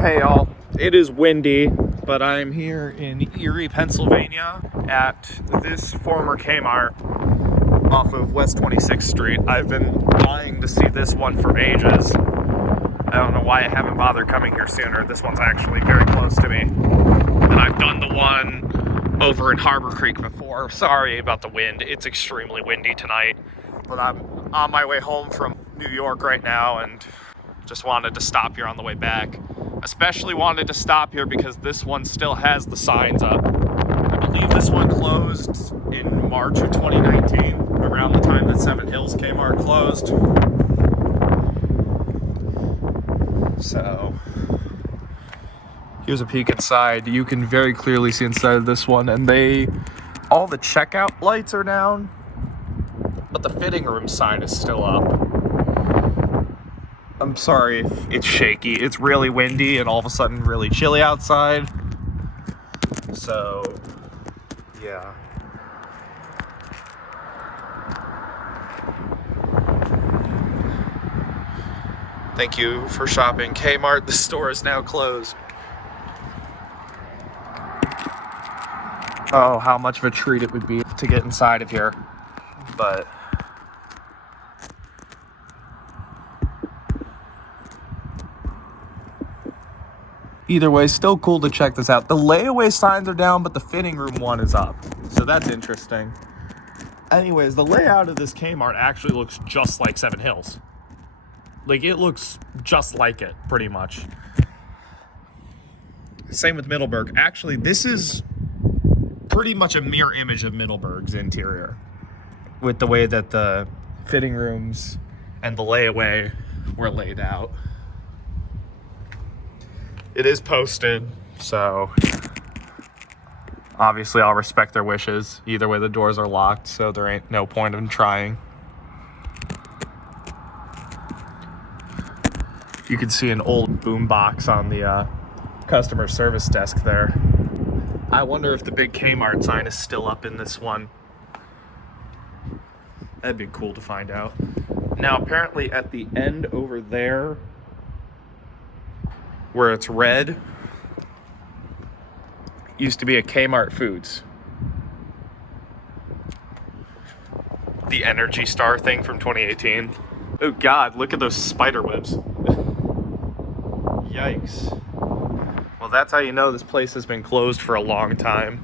Hey y'all, it is windy, but I'm here in Erie, Pennsylvania at this former Kmart off of West 26th Street. I've been dying to see this one for ages. I don't know why I haven't bothered coming here sooner. This one's actually very close to me. And I've done the one over in Harbor Creek before. Sorry about the wind. It's extremely windy tonight. But I'm on my way home from New York right now and just wanted to stop here on the way back. Especially wanted to stop here because this one still has the signs up. I believe this one closed in March of 2019, around the time that Seven Hills Kmart closed. So, here's a peek inside. You can very clearly see inside of this one, and all the checkout lights are down, but the fitting room sign is still up. I'm sorry if it's shaky. It's really windy and all of a sudden really chilly outside. So, yeah. Thank you for shopping Kmart. The store is now closed. Oh, how much of a treat it would be to get inside of here. But either way, still cool to check this out. The layaway signs are down, but the fitting room one is up. So that's interesting. Anyways, the layout of this Kmart actually looks just like Seven Hills. Like, it looks just like it, pretty much. Same with Middleburg. Actually, this is pretty much a mirror image of Middleburg's interior, with the way that the fitting rooms and the layaway were laid out. It is posted, so obviously I'll respect their wishes. Either way, the doors are locked, so there ain't no point in trying. You can see an old boom box on the customer service desk there. I wonder if the big Kmart sign is still up in this one. That'd be cool to find out. Now, apparently at the end over there, where it's red, used to be a Kmart Foods. The Energy Star thing from 2018. Oh God, look at those spider webs. Yikes. Well, that's how you know this place has been closed for a long time.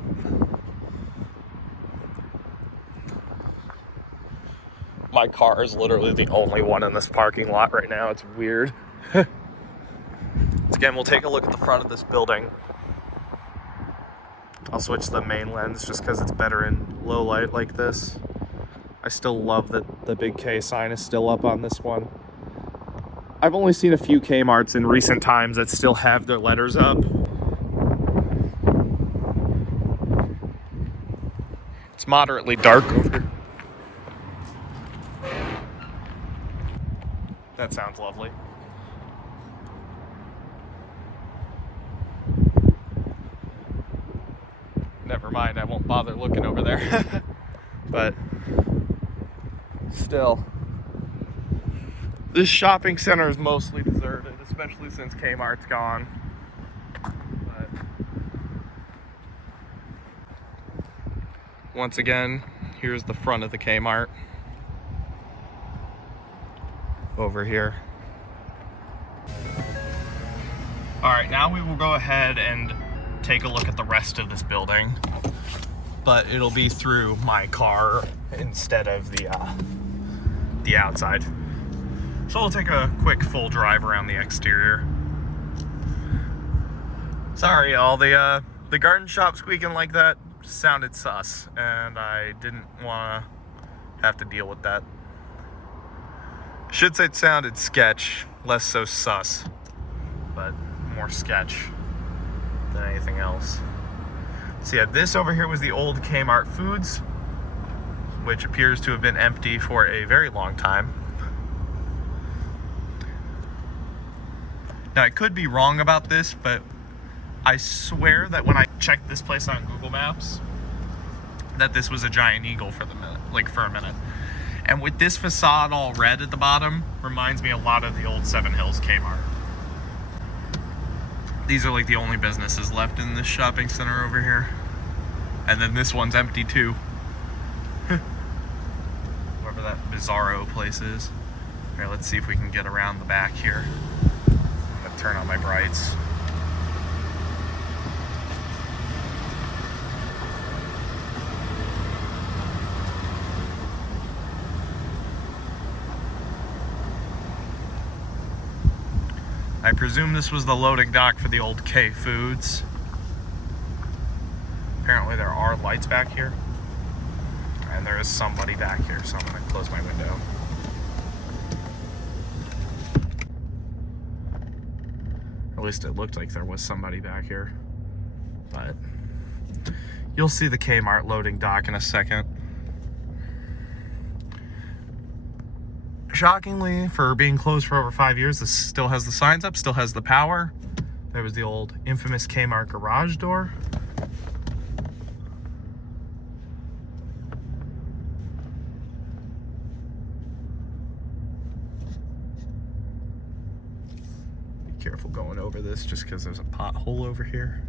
My car is literally the only one in this parking lot right now. It's weird. Again, we'll take a look at the front of this building. I'll switch the main lens just because it's better in low light like this. I still love that the big K sign is still up on this one. I've only seen a few Kmarts in recent times that still have their letters up. It's moderately dark over here. That sounds lovely. Never mind, I won't bother looking over there. But still, this shopping center is mostly deserted, especially since Kmart's gone. But once again, here's the front of the Kmart over here. All right, now we will go ahead and take a look at the rest of this building, but it'll be through my car instead of the outside. So we'll take a quick full drive around the exterior. Sorry, y'all, the garden shop squeaking like that sounded sus, and I didn't want to have to deal with that. Should say it sounded sketch, less so sus, but more sketch than anything else. So yeah, this over here was the old Kmart Foods, which appears to have been empty for a very long time. Now, I could be wrong about this, but I swear that when I checked this place on Google Maps, that this was a giant eagle for a minute. And with this facade all red at the bottom, reminds me a lot of the old Seven Hills Kmart. These are like the only businesses left in this shopping center over here. And then this one's empty too. Wherever that Bizarro place is. Alright, let's see if we can get around the back here. I'm gonna turn on my brights. I presume this was the loading dock for the old K Foods. Apparently there are lights back here. And there is somebody back here, so I'm gonna close my window. At least it looked like there was somebody back here. But you'll see the Kmart loading dock in a second. Shockingly, for being closed for over 5 years, this still has the signs up, still has the power. There was the old infamous Kmart garage door. Be careful going over this just because there's a pothole over here.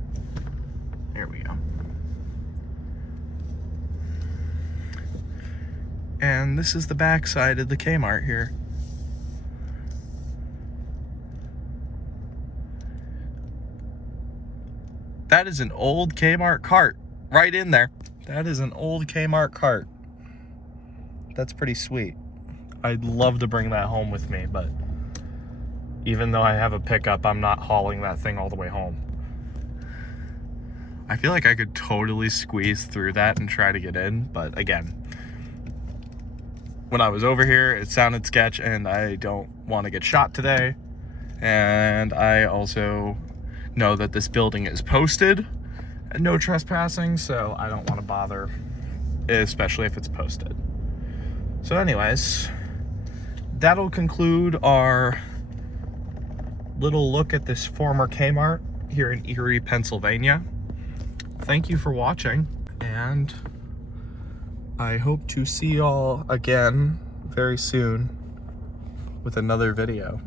There we go. And this is the back side of the Kmart here. That is an old Kmart cart right in there. That is an old Kmart cart. That's pretty sweet. I'd love to bring that home with me, but even though I have a pickup, I'm not hauling that thing all the way home. I feel like I could totally squeeze through that and try to get in, but again, when I was over here, it sounded sketch, and I don't want to get shot today. And I also know that this building is posted and no trespassing, so I don't want to bother, especially if it's posted. So anyways, that'll conclude our little look at this former Kmart here in Erie, Pennsylvania. Thank you for watching, and I hope to see y'all again very soon with another video.